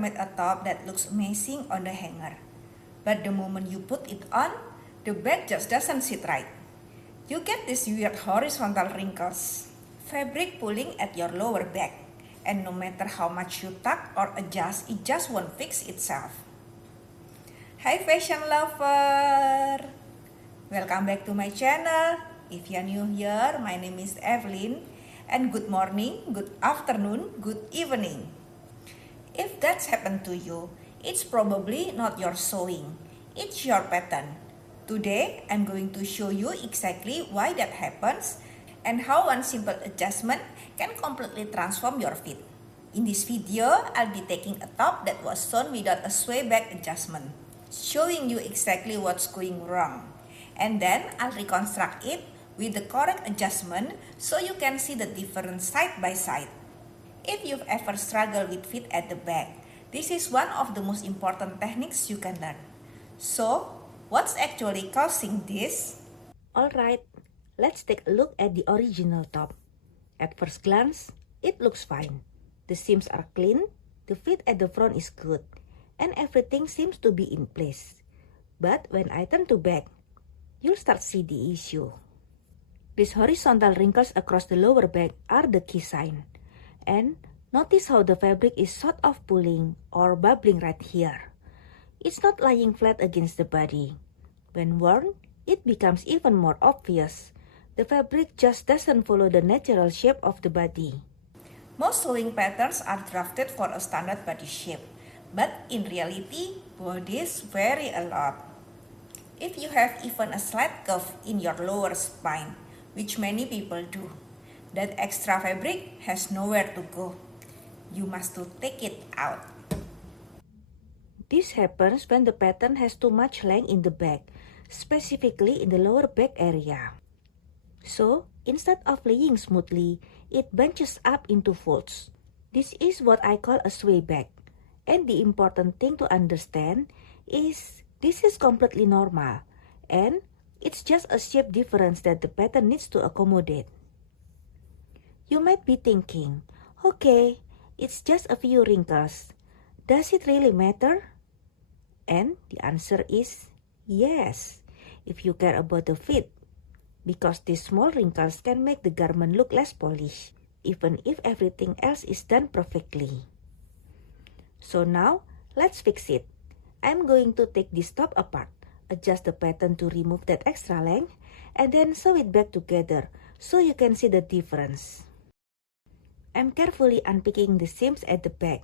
made a top that looks amazing on the hanger. But the moment you put it on, the bag just doesn't sit right. You get these weird horizontal wrinkles, fabric pulling at your lower back, and no matter how much you tuck or adjust, it just won't fix itself. Hi fashion lover! Welcome back to my channel. If you're new here, my name is Evelyn, and good morning, good afternoon, good evening. If that's happened to you, it's probably not your sewing, it's your pattern. Today, I'm going to show you exactly why that happens and how one simple adjustment can completely transform your fit. In this video, I'll be taking a top that was sewn without a sway back adjustment, showing you exactly what's going wrong. And then I'll reconstruct it with the correct adjustment so you can see the difference side by side. If you've ever struggled with fit at the back, this is one of the most important techniques you can learn. So, what's actually causing this? Alright, let's take a look at the original top. At first glance, it looks fine. The seams are clean, the fit at the front is good, and everything seems to be in place. But when I turn to back, you'll start see the issue. These horizontal wrinkles across the lower back are the key sign. And notice how the fabric is sort of pulling or bubbling right here. It's not lying flat against the body. When worn, it becomes even more obvious. The fabric just doesn't follow the natural shape of the body. Most sewing patterns are drafted for a standard body shape, but in reality, bodies vary a lot. If you have even a slight curve in your lower spine, which many people do, that extra fabric has nowhere to go. You must take it out. This happens when the pattern has too much length in the back, specifically in the lower back area. So, instead of laying smoothly, it bunches up into folds. This is what I call a sway back. And the important thing to understand is this is completely normal, and it's just a shape difference that the pattern needs to accommodate. You might be thinking, okay, it's just a few wrinkles. Does it really matter? And the answer is yes, if you care about the fit. Because these small wrinkles can make the garment look less polished, even if everything else is done perfectly. So now, let's fix it. I'm going to take this top apart, adjust the pattern to remove that extra length, and then sew it back together so you can see the difference. I'm carefully unpicking the seams at the back.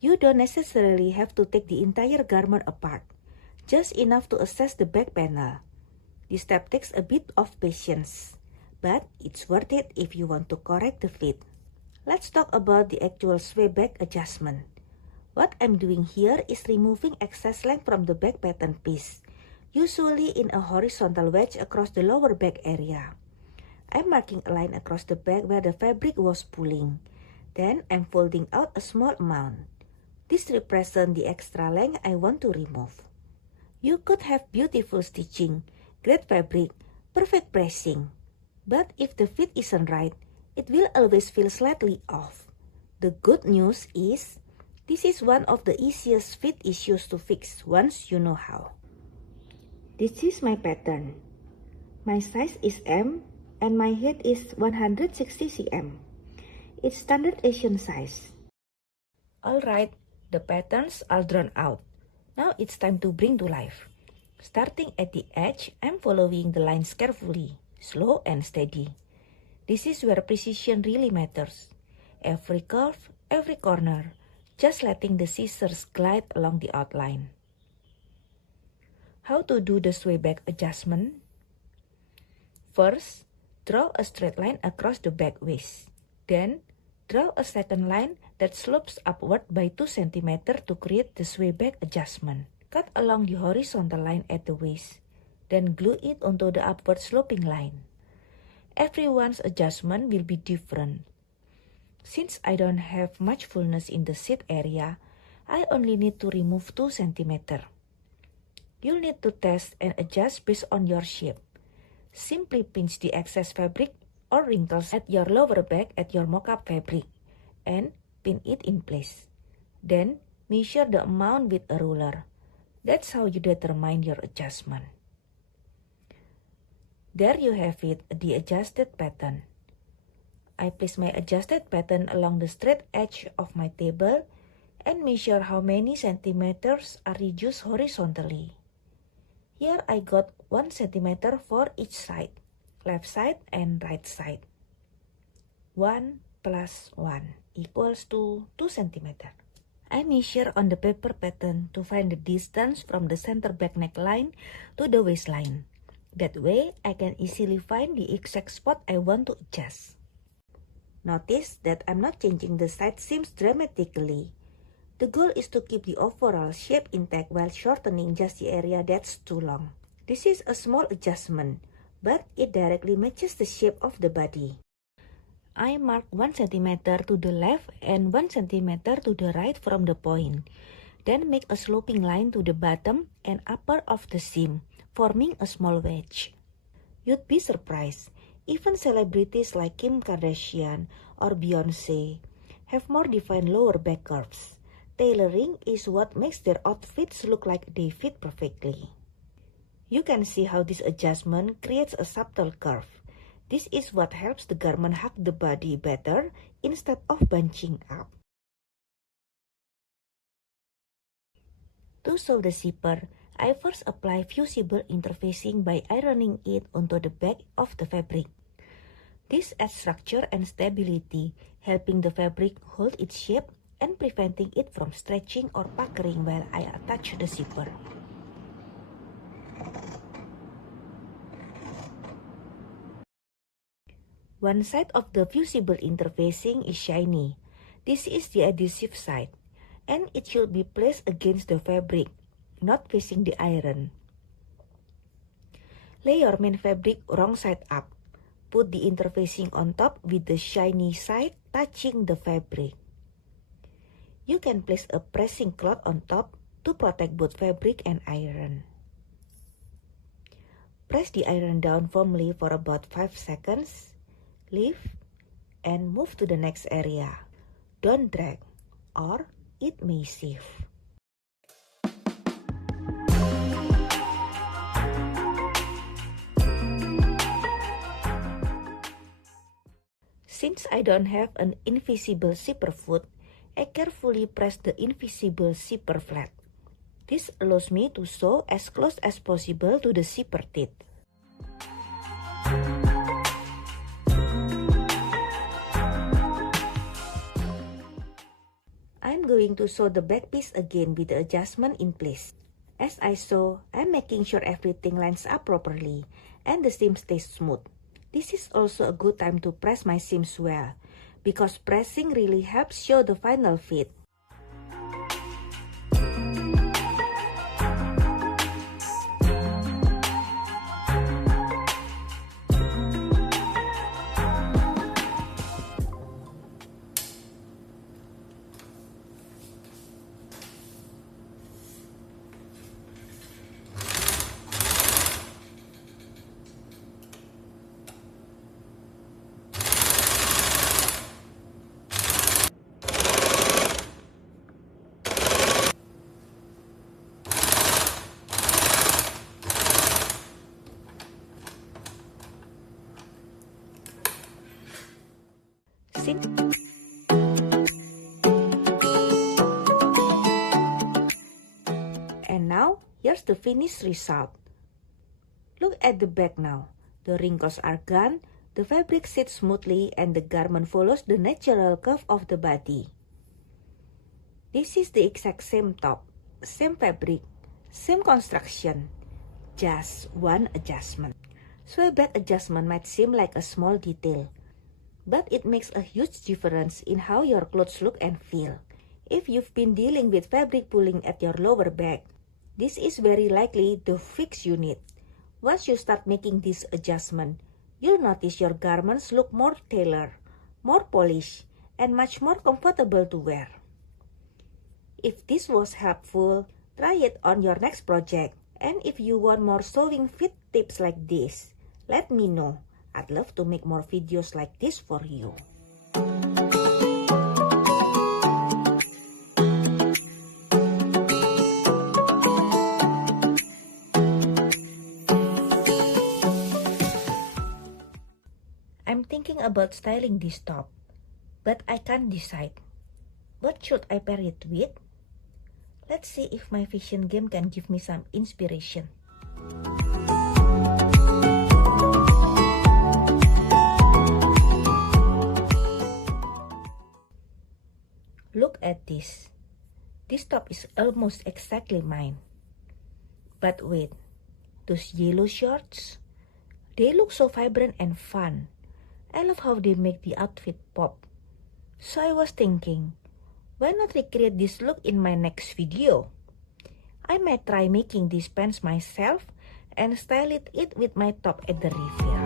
You don't necessarily have to take the entire garment apart, just enough to assess the back panel. This step takes a bit of patience, but it's worth it if you want to correct the fit. Let's talk about the actual sway back adjustment. What I'm doing here is removing excess length from the back pattern piece, usually in a horizontal wedge across the lower back area. I'm marking a line across the back where the fabric was pulling. Then I'm folding out a small amount. This represents the extra length I want to remove. You could have beautiful stitching, great fabric, perfect pressing. But if the fit isn't right, it will always feel slightly off. The good news is, this is one of the easiest fit issues to fix once you know how. This is my pattern. My size is M and my height is 160 cm. It's standard Asian size. Alright, the patterns are drawn out. Now it's time to bring to life. Starting at the edge, I'm following the lines carefully, slow and steady. This is where precision really matters. Every curve, every corner, just letting the scissors glide along the outline. How to do the sway back adjustment? First, draw a straight line across the back waist. Then, draw a second line that slopes upward by 2 cm to create the sway back adjustment. Cut along the horizontal line at the waist. Then glue it onto the upward sloping line. Everyone's adjustment will be different. Since I don't have much fullness in the seat area, I only need to remove 2 cm. You'll need to test and adjust based on your shape. Simply pinch the excess fabric or wrinkles at your lower back at your mock-up fabric and pin it in place. Then measure the amount with a ruler. That's how you determine your adjustment. There you have it, the adjusted pattern. I place my adjusted pattern along the straight edge of my table and measure how many centimeters are reduced horizontally. Here I got 1 centimeter for each side, left side and right side. 1 plus 1 equals to 2 centimeter. I measure on the paper pattern to find the distance from the center back neckline to the waistline. That way, I can easily find the exact spot I want to adjust. Notice that I'm not changing the side seams dramatically. The goal is to keep the overall shape intact while shortening just the area that's too long. This is a small adjustment, but it directly matches the shape of the body. I mark 1 centimeter to the left and 1 centimeter to the right from the point. Then make a sloping line to the bottom and upper of the seam, forming a small wedge. You'd be surprised, even celebrities like Kim Kardashian or Beyonce have more defined lower back curves. Tailoring is what makes their outfits look like they fit perfectly. You can see how this adjustment creates a subtle curve. This is what helps the garment hug the body better instead of bunching up. To sew the zipper, I first apply fusible interfacing by ironing it onto the back of the fabric. This adds structure and stability, helping the fabric hold its shape and preventing it from stretching or puckering while I attach the zipper. One side of the fusible interfacing is shiny. This is the adhesive side, and it should be placed against the fabric, not facing the iron. Lay your main fabric wrong side up. Put the interfacing on top with the shiny side touching the fabric. You can place a pressing cloth on top to protect both fabric and iron. Press the iron down firmly for about 5 seconds. Leave and move to the next area. Don't drag or it may sieve. Since I don't have an invisible zipper foot, I carefully press the invisible zipper flat. This allows me to sew as close as possible to the zipper teeth. I'm going to sew the back piece again with the adjustment in place. As I sew, I'm making sure everything lines up properly and the seam stays smooth. This is also a good time to press my seams well, because pressing really helps show the final fit. And now, here's the finished result. Look at the back now. The wrinkles are gone, the fabric sits smoothly, and the garment follows the natural curve of the body. This is the exact same top, same fabric, same construction, just one adjustment. So a back adjustment might seem like a small detail, but it makes a huge difference in how your clothes look and feel. If you've been dealing with fabric pulling at your lower back, this is very likely the fix you need. Once you start making this adjustment, you'll notice your garments look more tailored, more polished, and much more comfortable to wear. If this was helpful, try it on your next project. And if you want more sewing fit tips like this, let me know. I'd love to make more videos like this for you. I'm thinking about styling this top, but I can't decide. What should I pair it with? Let's see if my fashion game can give me some inspiration. Look at this. This top is almost exactly mine. But wait, those yellow shorts? They look so vibrant and fun. I love how they make the outfit pop. So I was thinking, why not recreate this look in my next video? I might try making these pants myself and style it with my top at the reveal.